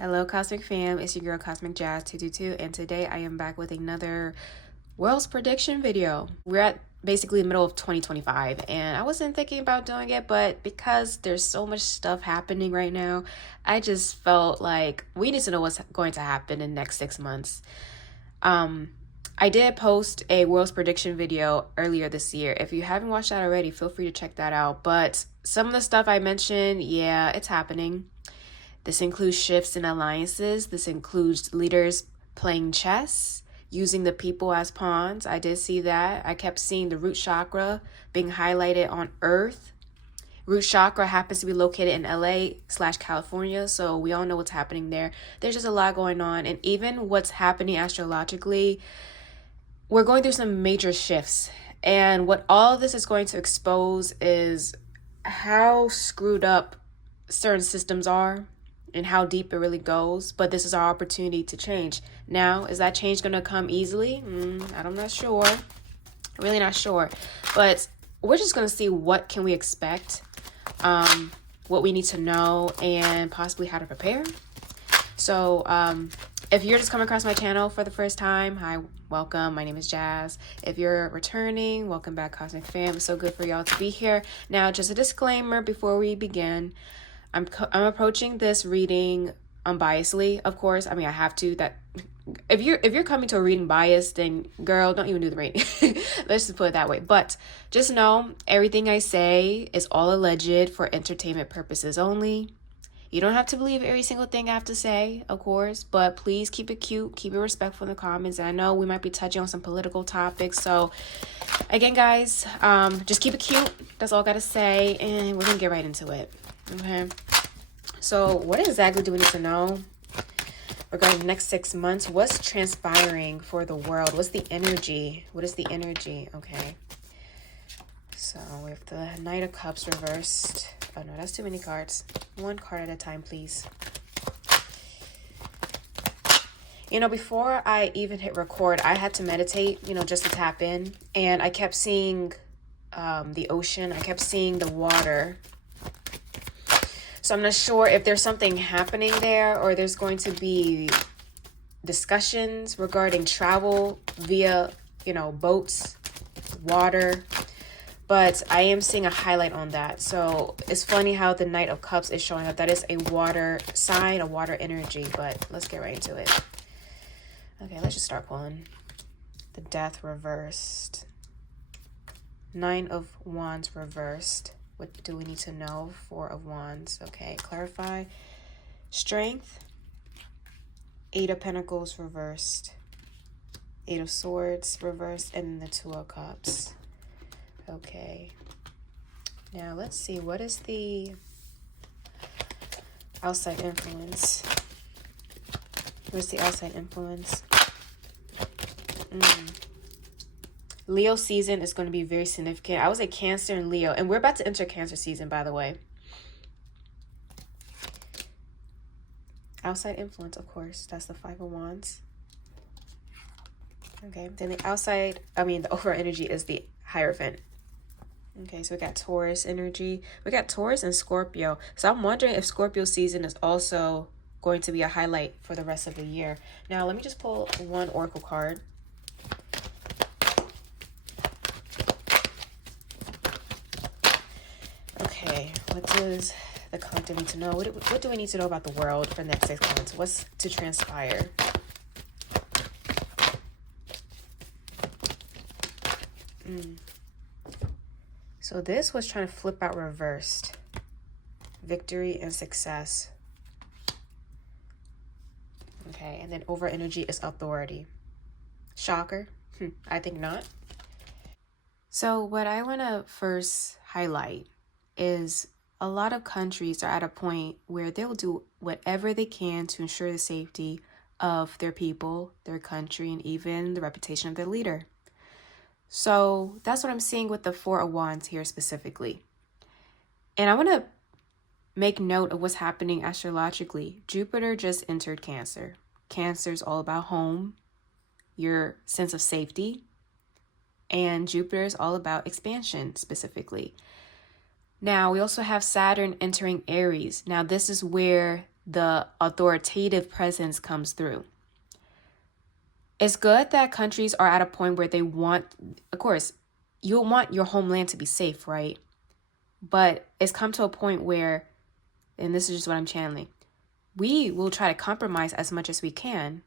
Hello Cosmic Fam, it's your girl Cosmic Jazz 222, and today I am back with another World's Prediction video. We're at basically the middle of 2025 and I wasn't thinking about doing it, but because there's so much stuff happening right now, I just felt like we need to know what's going to happen in the next 6 months. I did post a World's Prediction video earlier this year. If you haven't watched that already, feel free to check that out. But some of the stuff I mentioned, yeah, it's happening. This includes shifts in alliances. This includes leaders playing chess, using the people as pawns. I did see that. I kept seeing the root chakra being highlighted on Earth. Root chakra happens to be located in LA/California, so we all know what's happening there. There's just a lot going on, and even what's happening astrologically, we're going through some major shifts. And what all of this is going to expose is how screwed up certain systems are and how deep it really goes. But this is our opportunity to change. Now, is that change going to come easily? I'm not sure. Really not sure. But we're just going to see what can we expect, what we need to know, and possibly how to prepare. So if you're just coming across my channel for the first time, hi, welcome. My name is Jazz. If you're returning, welcome back, Cosmic Fam. It's so good for y'all to be here. Now, just a disclaimer before we begin. I'm approaching this reading unbiasedly, of course. I mean, I have to. That if you're coming to a reading biased, then girl, don't even do the reading. Let's just put it that way. But just know everything I say is all alleged for entertainment purposes only. You don't have to believe every single thing I have to say, of course, but please keep it cute, keep it respectful in the comments. And I know we might be touching on some political topics, so again, guys, just keep it cute. That's all I gotta say, and we're gonna get right into it. Okay, so what exactly do we need to know regarding the next 6 months? What's transpiring for the world? What's the energy? What is the energy? Okay, so we have the Knight of Cups reversed. Oh no, that's too many cards. One card at a time, please. Before I even hit record, I had to meditate, just to tap in. And I kept seeing the ocean. I kept seeing the water. So I'm not sure if there's something happening there, or there's going to be discussions regarding travel via, boats, water. But I am seeing a highlight on that. So it's funny how the Knight of Cups is showing up. That is a water sign, a water energy. But let's get right into it. Okay, let's just start pulling. The Death reversed. Nine of Wands reversed. What do we need to know? Four of Wands. Okay, clarify. Strength. Eight of Pentacles reversed. Eight of Swords reversed. And the Two of Cups. Okay. Now let's see. What is the outside influence? What's the outside influence? Leo season is going to be very significant. I was a Cancer and Leo, and we're about to enter Cancer season, by the way. Outside influence, of course. That's the Five of Wands. Okay. Then the overall energy is the Hierophant. Okay, so we got Taurus energy. We got Taurus and Scorpio. So I'm wondering if Scorpio season is also going to be a highlight for the rest of the year. Now, let me just pull one oracle card. Okay, what does the collective need to know? What do we need to know about the world for the next 6 months? What's to transpire? So this was trying to flip out reversed. Victory and success. Okay, and then over energy is authority. Shocker? I think not. So what I want to first highlight is a lot of countries are at a point where they'll do whatever they can to ensure the safety of their people, their country, and even the reputation of their leader. So that's what I'm seeing with the Four of Wands here specifically. And I want to make note of what's happening astrologically. Jupiter just entered Cancer. Cancer is all about home, your sense of safety. And Jupiter is all about expansion specifically. Now, we also have Saturn entering Aries. Now, this is where the authoritative presence comes through. It's good that countries are at a point where they want, of course, you want your homeland to be safe, right? But it's come to a point where, and this is just what I'm channeling, we will try to compromise as much as we can.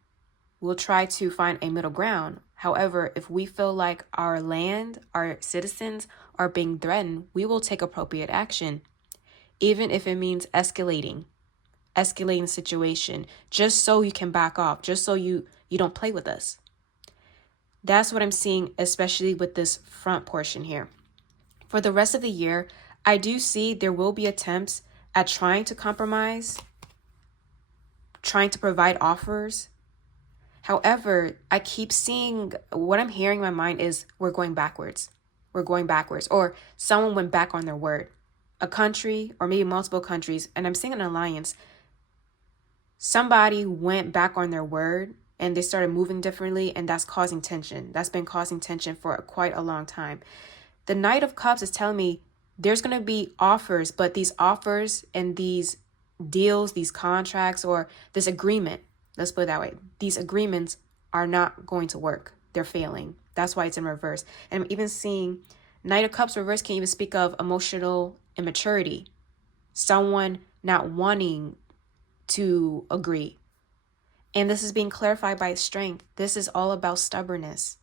We'll try to find a middle ground. However, if we feel like our land, our citizens are being threatened, we will take appropriate action, even if it means escalating the situation, just so you can back off, just so you don't play with us. That's what I'm seeing, especially with this front portion here. For the rest of the year, I do see there will be attempts at trying to compromise, trying to provide offers. However, I keep seeing, what I'm hearing in my mind is we're going backwards. We're going backwards. Or someone went back on their word. A country, or maybe multiple countries, and I'm seeing an alliance. Somebody went back on their word and they started moving differently, and that's causing tension. That's been causing tension for quite a long time. The Knight of Cups is telling me there's going to be offers, but these offers and these deals, these contracts, or this agreement, let's put it that way, these agreements are not going to work. They're failing. That's why it's in reverse. And I'm even seeing Knight of Cups reverse can even speak of emotional immaturity. Someone not wanting to agree. And this is being clarified by strength. This is all about stubbornness.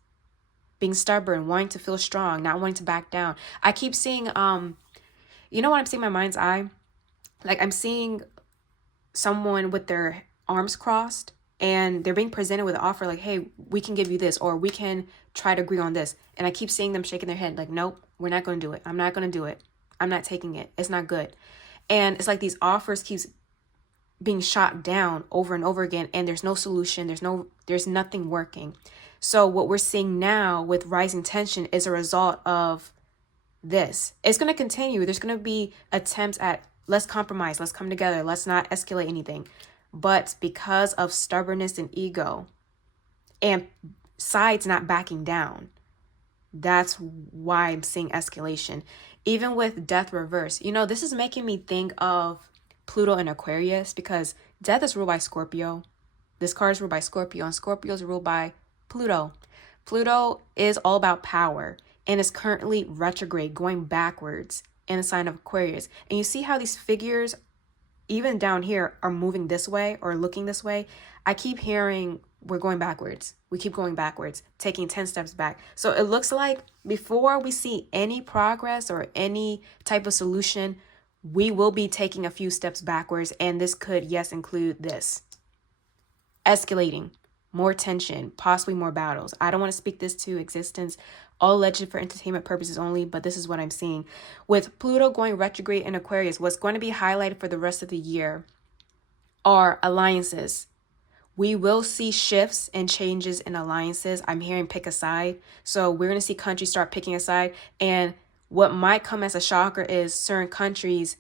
Being stubborn, wanting to feel strong, not wanting to back down. I keep seeing, you know what I'm seeing in my mind's eye? Like I'm seeing someone with their arms crossed and they're being presented with an offer like, hey, we can give you this, or we can try to agree on this. And I keep seeing them shaking their head like, nope, we're not going to do it. I'm not going to do it. I'm not taking it. It's not good. And it's like these offers keeps being shot down over and over again, and there's no solution. There's nothing working. So what we're seeing now with rising tension is a result of this. It's going to continue. There's going to be attempts at let's compromise, let's come together, let's not escalate anything. But because of stubbornness and ego and sides not backing down, that's why I'm seeing escalation. Even with death reverse, you know, this is making me think of Pluto and Aquarius, because death is ruled by Scorpio. This card is ruled by Scorpio, and Scorpio is ruled by Pluto. Pluto is all about power and is currently retrograde, going backwards in the sign of Aquarius. And you see how these figures, even down here, are moving this way or looking this way. I keep hearing we're going backwards. We keep going backwards, taking 10 steps back. So it looks like before we see any progress or any type of solution, we will be taking a few steps backwards. And this could, yes, include this. Escalating, more tension, possibly more battles. I don't want to speak this to existence. All alleged for entertainment purposes only, but this is what I'm seeing. With Pluto going retrograde in Aquarius, what's going to be highlighted for the rest of the year are alliances. We will see shifts and changes in alliances. I'm hearing pick a side. So we're going to see countries start picking a side. And what might come as a shocker is certain countries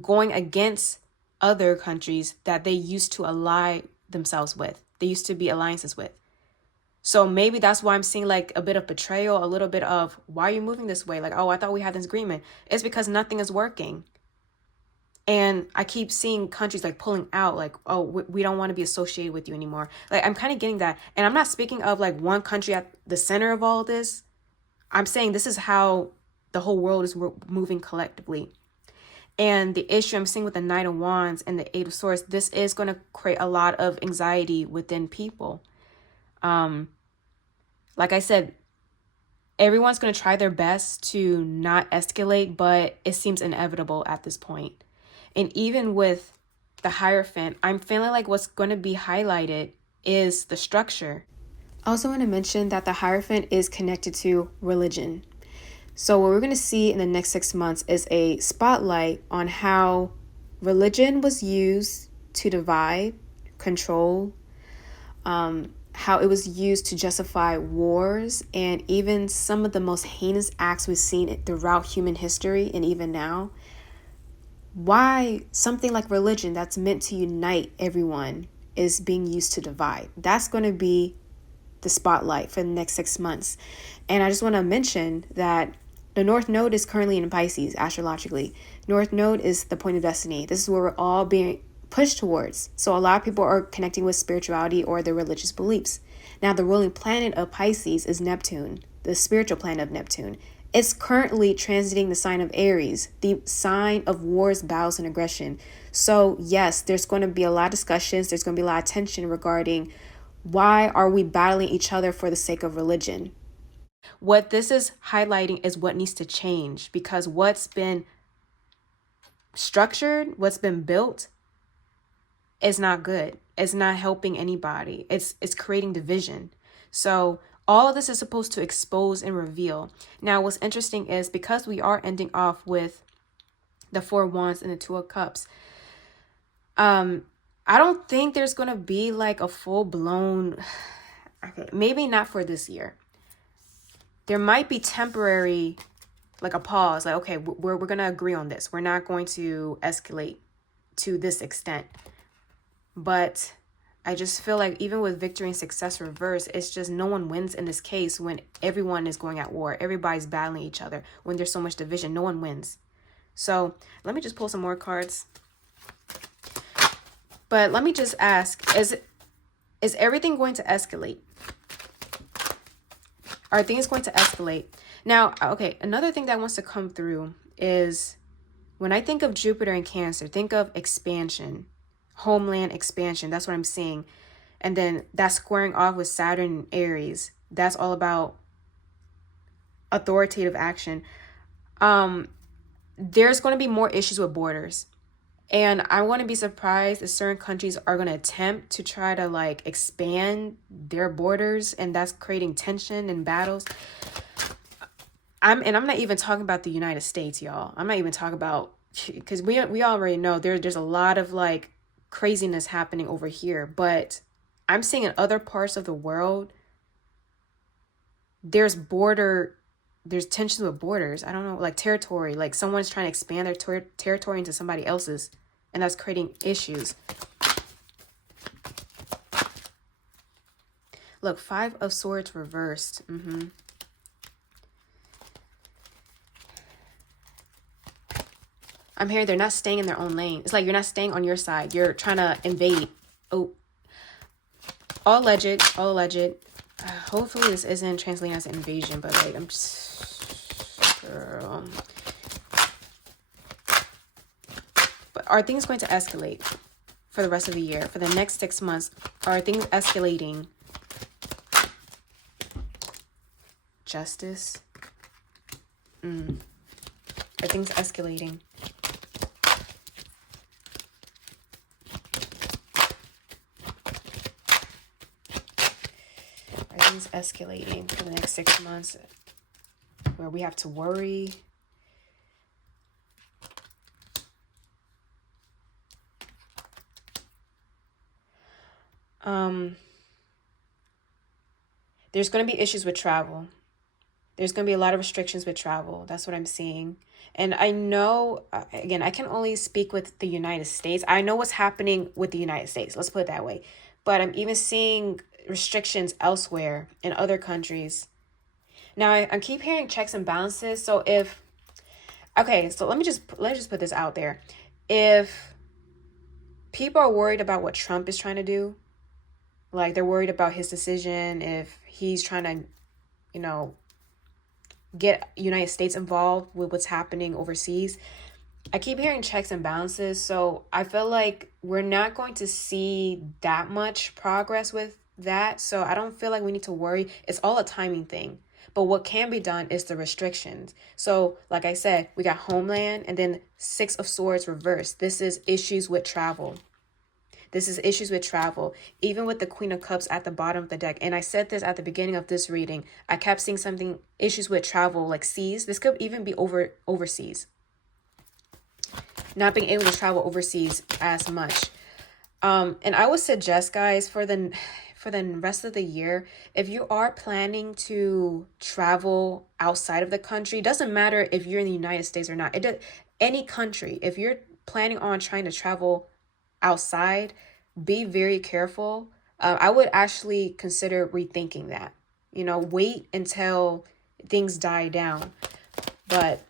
going against other countries that they used to ally themselves with. They used to be alliances with. So maybe that's why I'm seeing like a bit of betrayal, a little bit of, why are you moving this way? Like, oh, I thought we had this agreement. It's because nothing is working. And I keep seeing countries like pulling out, like, oh, we don't want to be associated with you anymore. Like, I'm kind of getting that. And I'm not speaking of like one country at the center of all this. I'm saying this is how the whole world is moving collectively. And the issue I'm seeing with the Knight of Wands and the Eight of Swords, this is going to create a lot of anxiety within people. Like I said, everyone's going to try their best to not escalate, but it seems inevitable at this point. And even with the Hierophant, I'm feeling like what's going to be highlighted is the structure. I also want to mention that the Hierophant is connected to religion. So what we're going to see in the next 6 months is a spotlight on how religion was used to divide, control, how it was used to justify wars, and even some of the most heinous acts we've seen throughout human history and even now. Why something like religion that's meant to unite everyone is being used to divide. That's going to be the spotlight for the next 6 months. And I just want to mention that the North Node is currently in Pisces astrologically. North Node is the point of destiny. This is where we're all being push towards. So a lot of people are connecting with spirituality or their religious beliefs. Now, the ruling planet of Pisces is Neptune, the spiritual planet of Neptune. It's currently transiting the sign of Aries, the sign of wars, battles, and aggression. So yes, there's going to be a lot of discussions. There's going to be a lot of tension regarding why are we battling each other for the sake of religion. What this is highlighting is what needs to change, because what's been structured, what's been built is not good. It's not helping anybody. It's creating division. So all of this is supposed to expose and reveal. Now, what's interesting is because we are ending off with the Four of Wands and the Two of Cups, I don't think there's going to be like a full-blown, okay, maybe not for this year. There might be temporary, like a pause, like, okay, we're going to agree on this. We're not going to escalate to this extent. But I just feel like even with victory and success reverse, it's just no one wins in this case when everyone is going at war. Everybody's battling each other. When there's so much division, no one wins. So let me just pull some more cards. But let me just ask, is everything going to escalate? Are things going to escalate? Now, okay, another thing that wants to come through is when I think of Jupiter and Cancer, think of expansion, homeland expansion. That's what I'm seeing. And then that's squaring off with Saturn and Aries. That's all about authoritative action. There's going to be more issues with borders. And I want to be surprised if certain countries are going to attempt to try to like expand their borders, and that's creating tension and battles. I'm not even talking about the United States, y'all. I'm not even talking about, because we already know there's a lot of like craziness happening over here, but I'm seeing in other parts of the world there's tensions with borders. I don't know, like territory, like someone's trying to expand their territory into somebody else's, and that's creating issues. Look, Five of Swords reversed. I'm hearing they're not staying in their own lane. It's like you're not staying on your side. You're trying to invade. Oh, all alleged. Hopefully this isn't translating as an invasion, but like I'm just, girl. But are things going to escalate for the rest of the year? For the next 6 months, are things escalating? Justice. Are things escalating? Are things escalating for the next 6 months where we have to worry? There's going to be issues with travel. There's going to be a lot of restrictions with travel. That's what I'm seeing. And I know, again, I can only speak with the United States. I know what's happening with the United States. Let's put it that way. But I'm even seeing restrictions elsewhere in other countries. Now, I keep hearing checks and balances. So so let's just put this out there. If people are worried about what Trump is trying to do, like they're worried about his decision, if he's trying to, get United States involved with what's happening overseas, I keep hearing checks and balances. So I feel like we're not going to see that much progress with that. So I don't feel like we need to worry. It's all a timing thing. But what can be done is the restrictions. So like I said, we got homeland and then Six of Swords reversed. This is issues with travel. Even with the Queen of Cups at the bottom of the deck. And I said this at the beginning of this reading. I kept seeing issues with travel, like seas. This could even be overseas. Not being able to travel overseas as much. And I would suggest, guys, for the rest of the year, if you are planning to travel outside of the country, doesn't matter if you're in the United States or not. Any country, if you're planning on trying to travel outside, be very careful. I would actually consider rethinking that. Wait until things die down. But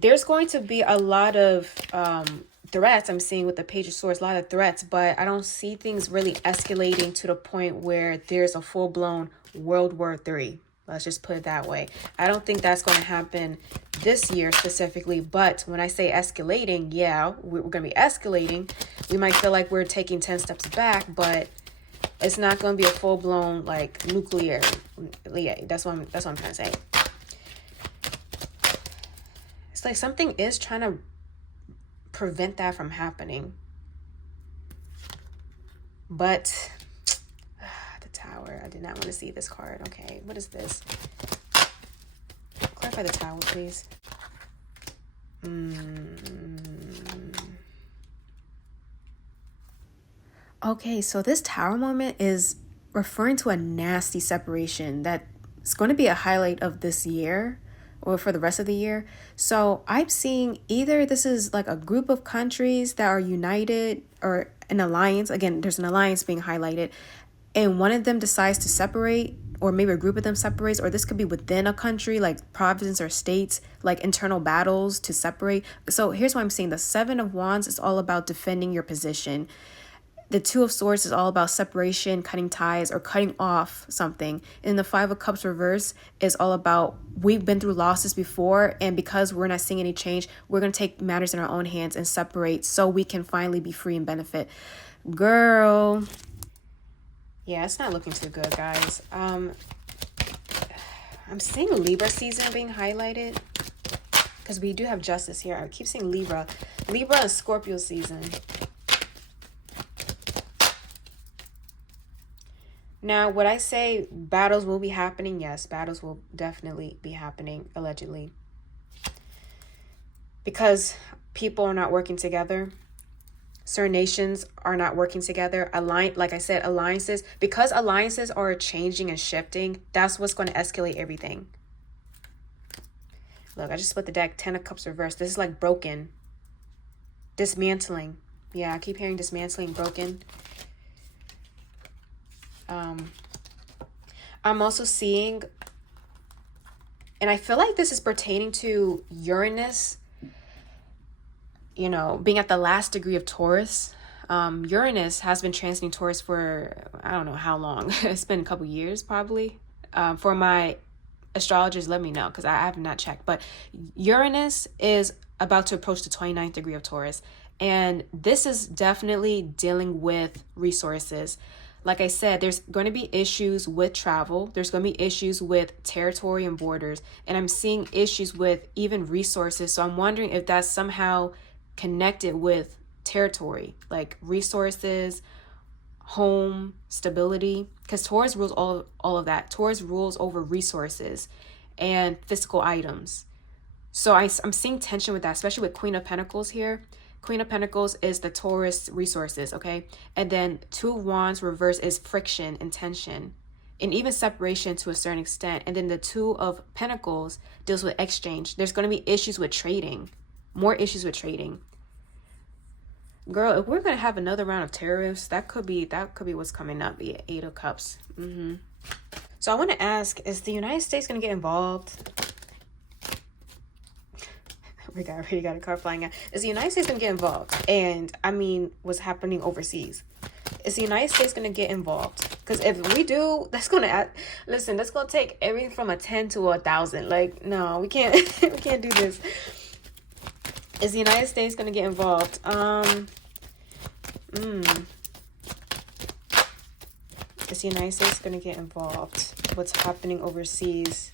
there's going to be a lot of threats I'm seeing with the Page of Swords, a lot of threats, but I don't see things really escalating to the point where there's a full-blown World War III. Let's just put it that way. I don't think that's going to happen this year specifically, but when I say escalating, yeah, we're going to be escalating. We might feel like we're taking 10 steps back, but it's not going to be a full-blown like nuclear. Yeah, that's what I'm trying to say. It's like something is trying to prevent that from happening. But the Tower, I did not want to see this card. Okay, what is this? Clarify the Tower, please. Okay, so this Tower moment is referring to a nasty separation that's going to be a highlight of this year or for the rest of the year. So I'm seeing either this is like a group of countries that are united or an alliance. Again, there's an alliance being highlighted, and one of them decides to separate, or maybe a group of them separates, or this could be within a country, like province or states, like internal battles to separate. So here's what I'm seeing. The Seven of Wands is all about defending your position. The Two of Swords is all about separation, cutting ties, or cutting off something. And the Five of Cups reverse is all about we've been through losses before, and because we're not seeing any change, we're going to take matters in our own hands and separate so we can finally be free and benefit. Girl. Yeah, it's not looking too good, guys. I'm seeing Libra season being highlighted because we do have justice here. I keep seeing Libra and Scorpio season. Now, would I say battles will be happening? Yes, battles will definitely be happening, allegedly. Because people are not working together. Certain nations are not working together. Like I said, alliances. Because alliances are changing and shifting, that's what's going to escalate everything. Look, I just split the deck. 10 of Cups reversed. This is like broken. Dismantling. Yeah, I keep hearing dismantling, broken. I'm also seeing, and I feel like this is pertaining to Uranus, you know, being at the last degree of Taurus. Uranus has been transiting Taurus for, I don't know how long. It's been a couple years, probably. For my astrologers, let me know, because I have not checked. But Uranus is about to approach the 29th degree of Taurus. And this is definitely dealing with resources. Like I said, there's going to be issues with travel. There's going to be issues with territory and borders. And I'm seeing issues with even resources. So I'm wondering if that's somehow connected with territory, like resources, home, stability. Because Taurus rules all of that. Taurus rules over resources and physical items. So I'm seeing tension with that, especially with Queen of Pentacles here. Queen of Pentacles is the Taurus resources, okay? And then Two of Wands reverse is friction and tension, and even separation to a certain extent. And then the Two of Pentacles deals with exchange. There's going to be issues with trading, more issues with trading. Girl, if we're going to have another round of tariffs, that could be what's coming up. The Eight of Cups. So I want to ask, is the United States going to get involved? We already got a car flying out. Is the United States going to get involved? And I mean, what's happening overseas? Is the United States going to get involved? Because if we do, that's going to listen. That's going to take everything from a 10 to 1,000. Like, no, we can't. We can't do this. Is the United States going to get involved? Is the United States going to get involved? What's happening overseas?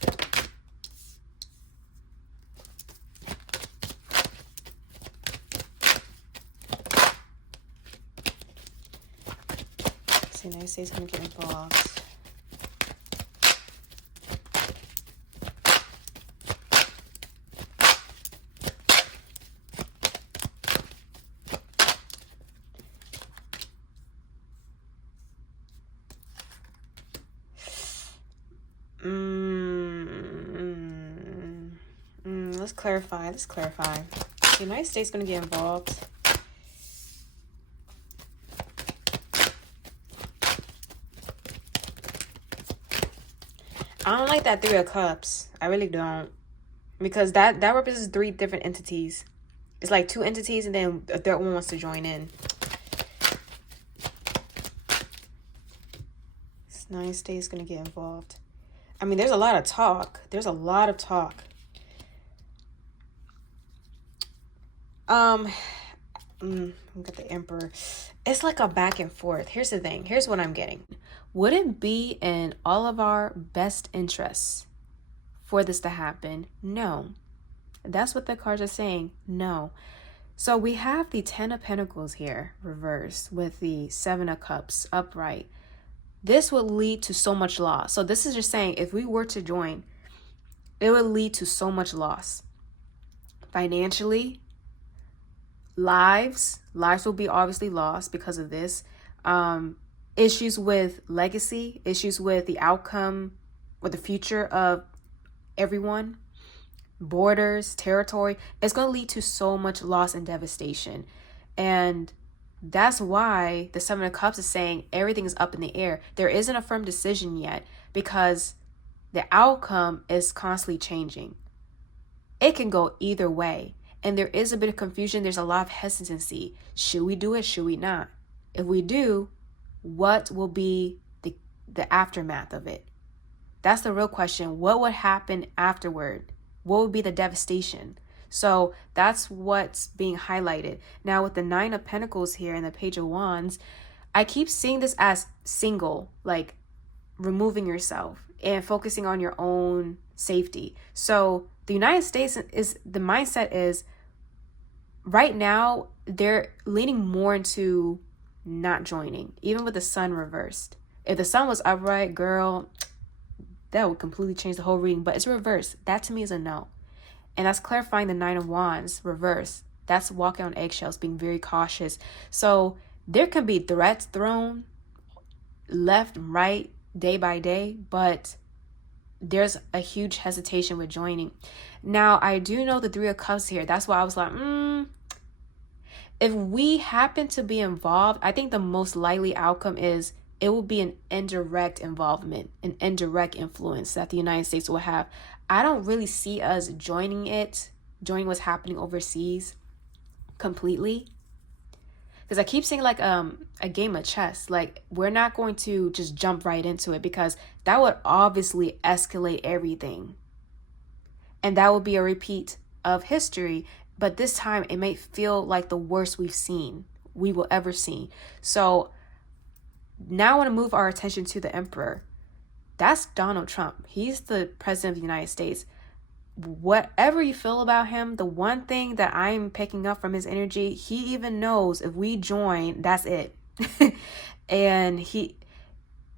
The United States is going to get involved. Let's clarify. The United States is going to get involved. I don't like that Three of Cups. I really don't. because that represents three different entities. It's like two entities, and then a third one wants to join in. This United States is going to get involved. I mean, there's a lot of talk. There's a lot of talk. We got the Emperor. It's like a back and forth. Here's the thing. Here's what I'm getting. Would it be in all of our best interests for this to happen? No. That's what the cards are saying. No. So we have the Ten of Pentacles here reversed with the Seven of Cups upright. This would lead to so much loss. So this is just saying if we were to join, it would lead to so much loss. Financially, lives will be obviously lost because of this. Issues with legacy, issues with the outcome or the future of everyone, borders, territory. It's going to lead to so much loss and devastation. And that's why the Seven of Cups is saying everything is up in the air. There isn't a firm decision yet because the outcome is constantly changing. It can go either way. And there is a bit of confusion. There's a lot of hesitancy. Should we do it? Should we not? If we do, what will be the aftermath of it? That's the real question. What would happen afterward? What would be the devastation? So that's what's being highlighted. Now with the Nine of Pentacles here and the Page of Wands, I keep seeing this as single, like removing yourself and focusing on your own safety. So the United States the mindset is right now they're leaning more into not joining, even with the Sun reversed. If the Sun was upright, girl, that would completely change the whole reading, but it's reversed. That to me is a no. And that's clarifying the Nine of Wands reversed. That's walking on eggshells, being very cautious. So there can be threats thrown left and right, day by day, but there's a huge hesitation with joining. Now, I do know the Three of Cups here. That's why I was like, if we happen to be involved, I think the most likely outcome is it will be an indirect involvement, an indirect influence that the United States will have. I don't really see us joining what's happening overseas completely. Because I keep saying like a game of chess. Like we're not going to just jump right into it because that would obviously escalate everything. And that would be a repeat of history. But this time it may feel like the worst we will ever see. So now I want to move our attention to the Emperor. That's Donald Trump. He's the president of the United States. Whatever you feel about him, the one thing that I'm picking up from his energy, he even knows if we join, that's it. And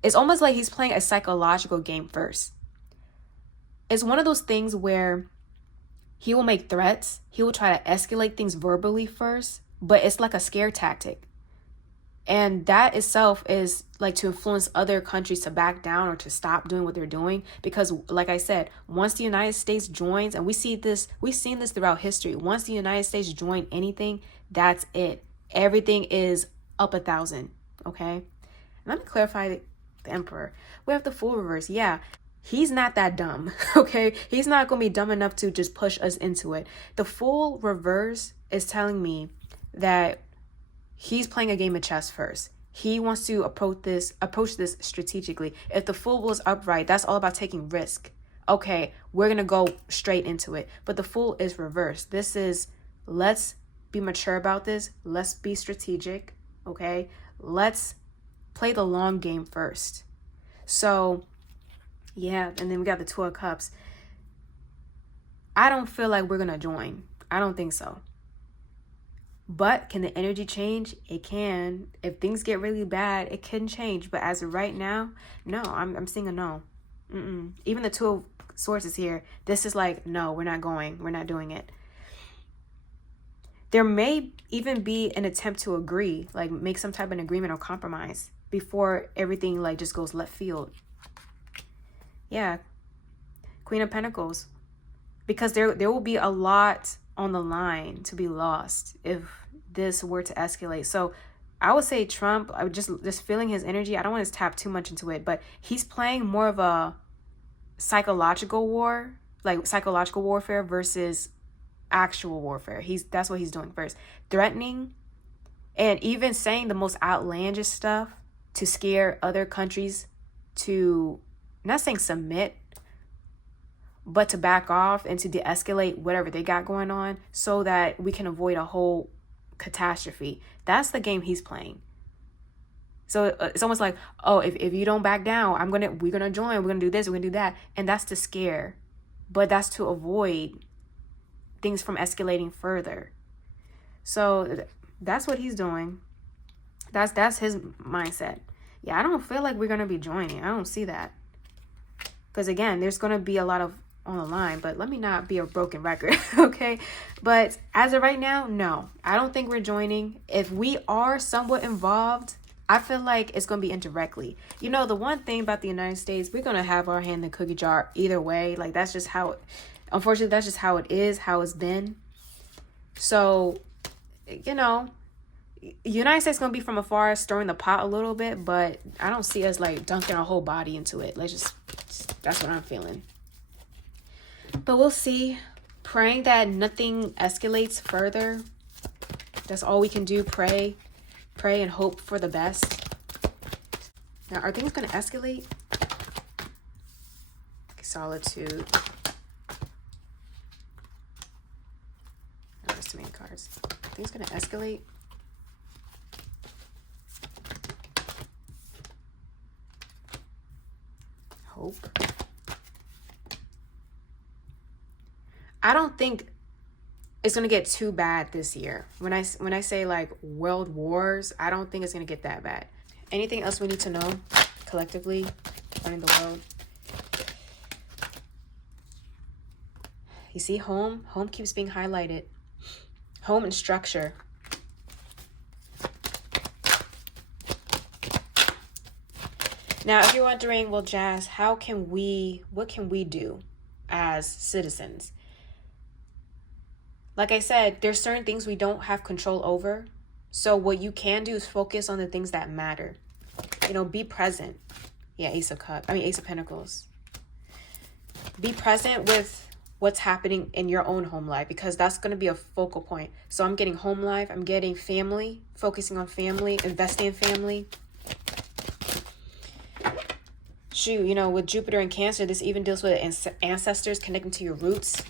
it's almost like he's playing a psychological game first. It's one of those things where he will make threats. He will try to escalate things verbally first, but it's like a scare tactic. And that itself is like to influence other countries to back down or to stop doing what they're doing. Because like I said, once the United States joins, and we've seen this throughout history, once the United States join anything, that's it. Everything is up 1,000. Okay. Let me clarify the Emperor. We have the Fool reverse. Yeah. He's not that dumb. Okay. He's not going to be dumb enough to just push us into it. The Fool reverse is telling me that he's playing a game of chess first. He wants to approach this strategically. If the Fool was upright, that's all about taking risk. Okay, we're going to go straight into it. But the Fool is reversed. This is, let's be mature about this. Let's be strategic. Okay, let's play the long game first. So, yeah, and then we got the Two of Cups. I don't feel like we're going to join. I don't think so. But can the energy change? It can. If things get really bad, it can change. But as of right now, no, I'm seeing a no. Even the Two of Swords is here. This is like, no, we're not going. We're not doing it. There may even be an attempt to agree, like make some type of agreement or compromise before everything like just goes left field. Yeah. Queen of Pentacles. Because there will be a lot on the line to be lost if this were to escalate. So I would say Trump, I would just feeling his energy. I don't want to tap too much into it, but he's playing more of a psychological war. like psychological warfare versus actual warfare. That's what he's doing first. Threatening and even saying the most outlandish stuff to scare other countries to, not saying submit, but to back off and to de-escalate whatever they got going on so that we can avoid a whole catastrophe. That's the game he's playing. So it's almost like, oh, if you don't back down, we're gonna join, we're gonna do this, we're gonna do that. And that's to scare. But that's to avoid things from escalating further. So that's what he's doing. That's his mindset. Yeah, I don't feel like we're gonna be joining. I don't see that. Because again, there's gonna be a lot of on the line, but let me not be a broken record, okay? But as of right now, no, I don't think we're joining. If we are somewhat involved, I feel like it's going to be indirectly. You know, the one thing about the United States, we're going to have our hand in the cookie jar either way. Like, that's just how, unfortunately, that's just how it is, how it's been. So, you know, the United States is going to be from afar, stirring the pot a little bit, but I don't see us, like, dunking our whole body into it. That's what I'm feeling. But we'll see. Praying that nothing escalates further. That's all we can do, pray and hope for the best. Now, are things going to escalate? Solitude. Oh, there's too many cards. Are things going to escalate? Hope. I don't think it's going to get too bad this year. When I say like world wars, I don't think it's going to get that bad. Anything else we need to know collectively running the world? You see, home keeps being highlighted. Home and structure. Now, if you're wondering, well, Jazz, what can we do as citizens? Like I said, there's certain things we don't have control over. So what you can do is focus on the things that matter. You know, be present. Yeah, Ace of Pentacles. Be present with what's happening in your own home life, because that's going to be a focal point. So I'm getting home life. I'm getting family, focusing on family, investing in family. Shoot, you know, with Jupiter and Cancer, this even deals with ancestors, connecting to your roots.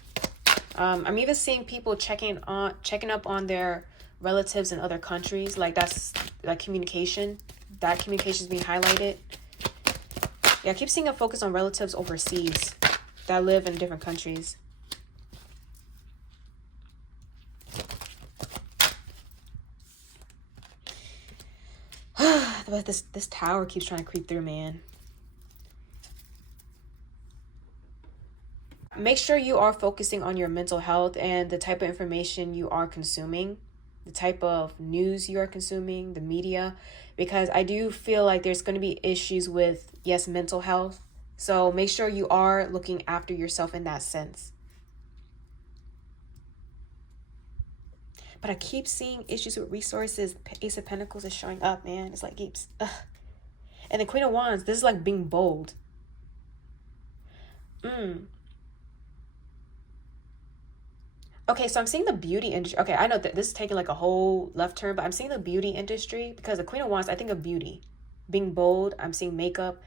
I'm even seeing people checking up on their relatives in other countries. Like, that's like communication. That communication is being highlighted. Yeah, I keep seeing a focus on relatives overseas that live in different countries. But this tower keeps trying to creep through, man. Make sure you are focusing on your mental health and the type of information you are consuming, the type of news you are consuming, the media, because I do feel like there's going to be issues with, yes, mental health. So make sure you are looking after yourself in that sense. But I keep seeing issues with resources. Ace of Pentacles is showing up, man. It's like keeps. And the Queen of Wands, this is like being bold. Okay, so I'm seeing the beauty industry. Okay, I know that this is taking like a whole left turn, but I'm seeing the beauty industry because the Queen of Wands, I think of beauty. Being bold, I'm seeing makeup.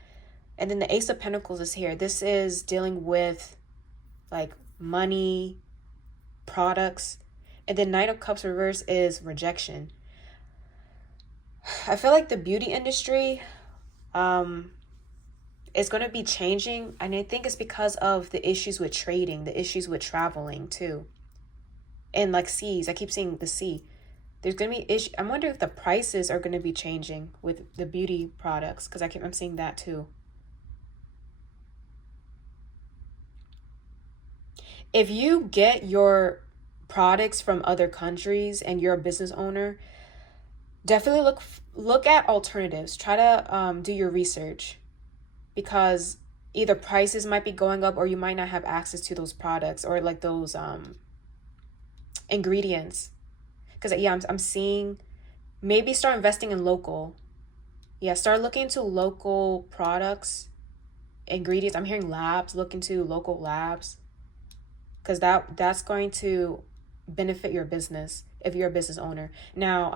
And then the Ace of Pentacles is here. This is dealing with like money, products. And then Knight of Cups reverse is rejection. I feel like the beauty industry is going to be changing. And I think it's because of the issues with trading, the issues with traveling too. And like seas, I keep seeing the sea. There's going to be issue. I wonder if the prices are going to be changing with the beauty products, because I'm seeing that too. If you get your products from other countries and you're a business owner, definitely look at alternatives. Try to do your research, because either prices might be going up or you might not have access to those products or like those ingredients. Because yeah, I'm seeing maybe start investing in local. Yeah, start looking into local products, ingredients. I'm hearing labs, look into local labs. because that's going to benefit your business if you're a business owner. Now,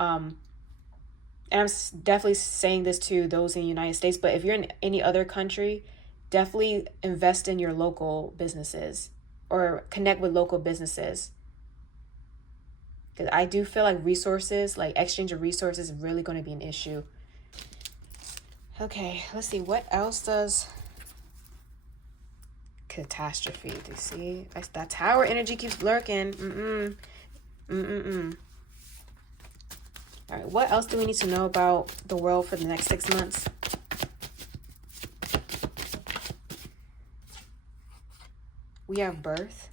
and I'm definitely saying this to those in the United States, but if you're in any other country, definitely invest in your local businesses or connect with local businesses. Because I do feel like resources, like exchange of resources, is really going to be an issue. Okay, let's see. What else does catastrophe? Do you see? That tower energy keeps lurking. All right, what else do we need to know about the world for the next 6 months? We have birth.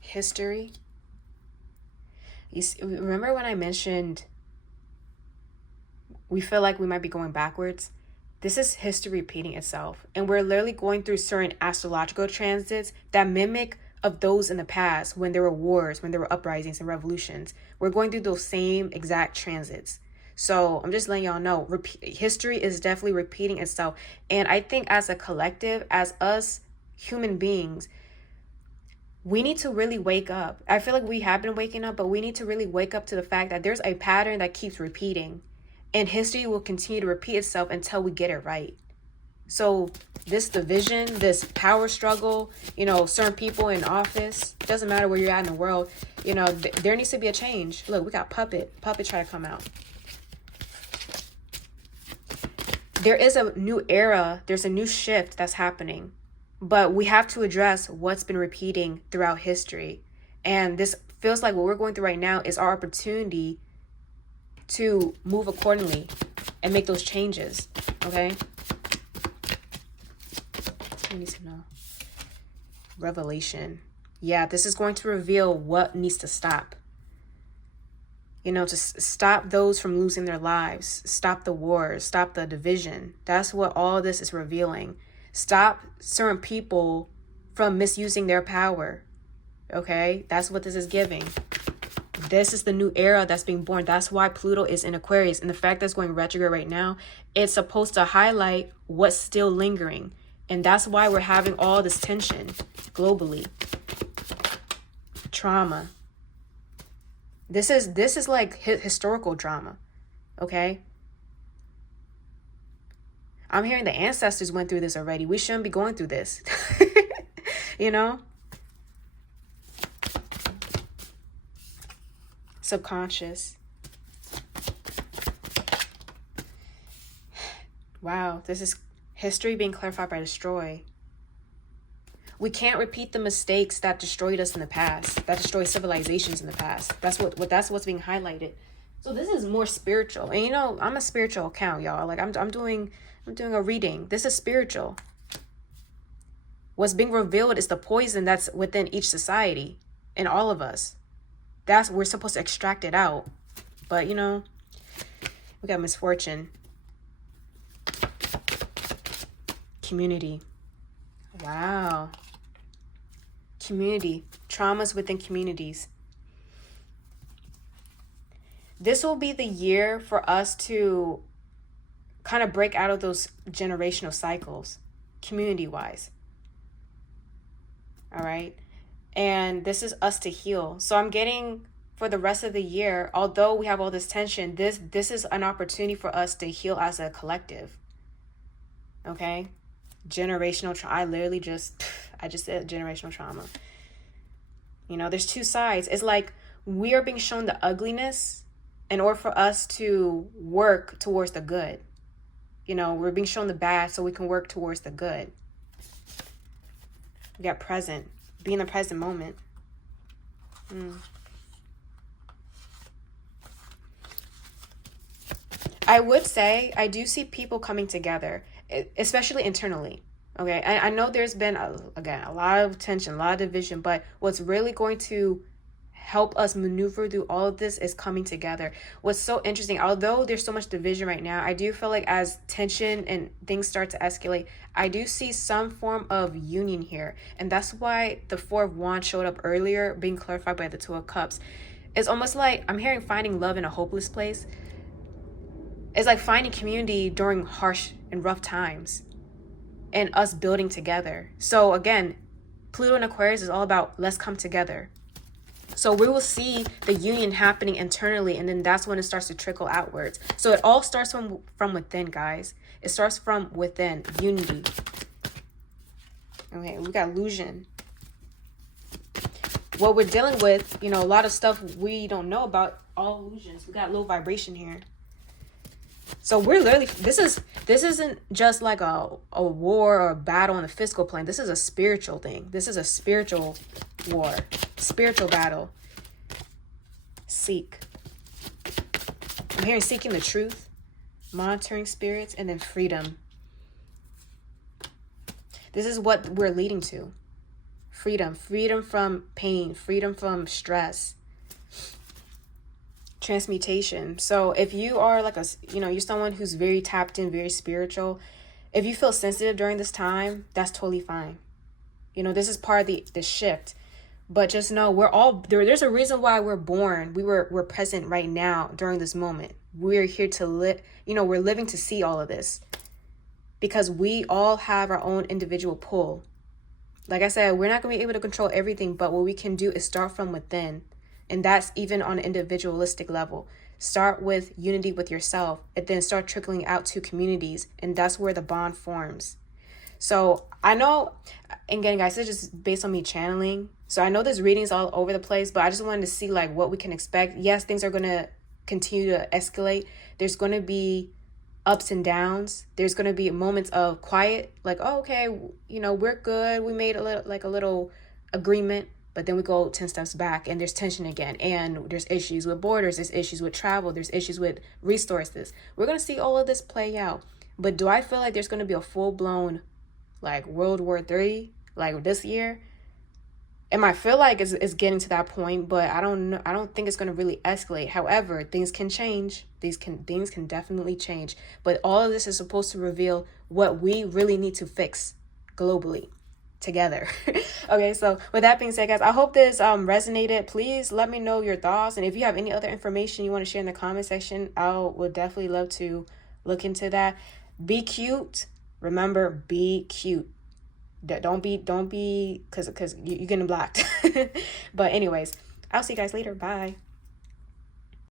History. You see, remember when I mentioned we feel like we might be going backwards? This is history repeating itself. And we're literally going through certain astrological transits that mimic of those in the past when there were wars, when there were uprisings and revolutions. We're going through those same exact transits. So I'm just letting y'all know, history is definitely repeating itself. And I think as a collective, as us human beings, we need to really wake up. I feel like we have been waking up, but we need to really wake up to the fact that there's a pattern that keeps repeating. And history will continue to repeat itself until we get it right. So this division, this power struggle, certain people in office, doesn't matter where you're at in the world, there needs to be a change. Look, we got Puppet trying to come out. There is a new era. There's a new shift that's happening. But we have to address what's been repeating throughout history. And this feels like what we're going through right now is our opportunity to move accordingly and make those changes. Okay? We need to know. Revelation. Yeah, this is going to reveal what needs to stop. To stop those from losing their lives. Stop the wars. Stop the division. That's what all this is revealing. Stop certain people from misusing their power. Okay? That's what this is giving. This is the new era that's being born. That's why Pluto is in Aquarius. And the fact that it's going retrograde right now, it's supposed to highlight what's still lingering. And that's why we're having all this tension globally. Trauma. This is like historical drama. Okay? I'm hearing the ancestors went through this already. We shouldn't be going through this. Subconscious. Wow, this is history being clarified by destroy. We can't repeat the mistakes that destroyed us in the past, that destroyed civilizations in the past. That's what's being highlighted. So this is more spiritual. And I'm a spiritual account, y'all. Like I'm doing a reading. This is spiritual. What's being revealed is the poison that's within each society and all of us. We're supposed to extract it out. But, we got misfortune. Community. Wow. Community. Traumas within communities. This will be the year for us to kind of break out of those generational cycles, community-wise. All right? And this is us to heal. So I'm getting, for the rest of the year, although we have all this tension, this is an opportunity for us to heal as a collective. Okay? Generational trauma. I just said generational trauma. There's two sides. It's like we are being shown the ugliness in order for us to work towards the good. We're being shown the bad so we can work towards the good. We got present. Be in the present moment. I would say I do see people coming together, especially internally. Okay, I know there's been, a lot of tension, a lot of division, but what's really going to help us maneuver through all of this is coming together. What's so interesting, although there's so much division right now, I do feel like as tension and things start to escalate, I do see some form of union here. And that's why the Four of Wands showed up earlier, being clarified by the Two of Cups. It's almost like I'm hearing finding love in a hopeless place. It's like finding community during harsh and rough times and us building together. So again, Pluto and Aquarius is all about let's come together. So we will see the union happening internally, and then that's when it starts to trickle outwards. So it all starts from within, guys. It starts from within, unity. Okay, we got illusion. What we're dealing with, you know, a lot of stuff we don't know about, all illusions. We got low vibration here. So we're literally, this isn't just like a war or a battle on the physical plane. This is a spiritual thing. This is a spiritual war, spiritual battle. Seek. I'm hearing seeking the truth, monitoring spirits, and then freedom. This is what we're leading to. Freedom. Freedom from pain. Freedom from stress. Transmutation. So if you are like you're someone who's very tapped in, very spiritual, if you feel sensitive during this time, that's totally fine. You know, this is part of the shift. But just know we're all there's a reason why we're born. We're present right now during this moment. We're here to live, we're living to see all of this. Because we all have our own individual pull. Like I said, we're not going to be able to control everything, but what we can do is start from within. And that's even on an individualistic level. Start with unity with yourself and then start trickling out to communities. And that's where the bond forms. So I know, again, guys, this is just based on me channeling. So I know this reading is all over the place, but I just wanted to see like what we can expect. Yes, things are going to continue to escalate. There's going to be ups and downs. There's going to be moments of quiet, like, oh, okay, we're good. We made a little agreement, but then we go 10 steps back and there's tension again. And there's issues with borders. There's issues with travel. There's issues with resources. We're going to see all of this play out. But do I feel like there's going to be a full-blown like World War III like this year? It might feel like it's getting to that point, but I don't know. I don't think it's going to really escalate. However, things can change. Things can definitely change. But all of this is supposed to reveal what we really need to fix globally together. Okay, so with that being said, guys, I hope this resonated. Please let me know your thoughts. And if you have any other information you want to share in the comment section, I would definitely love to look into that. Be cute. Remember, be cute. Don't be because you're getting blocked. But anyways, I'll see you guys later. Bye.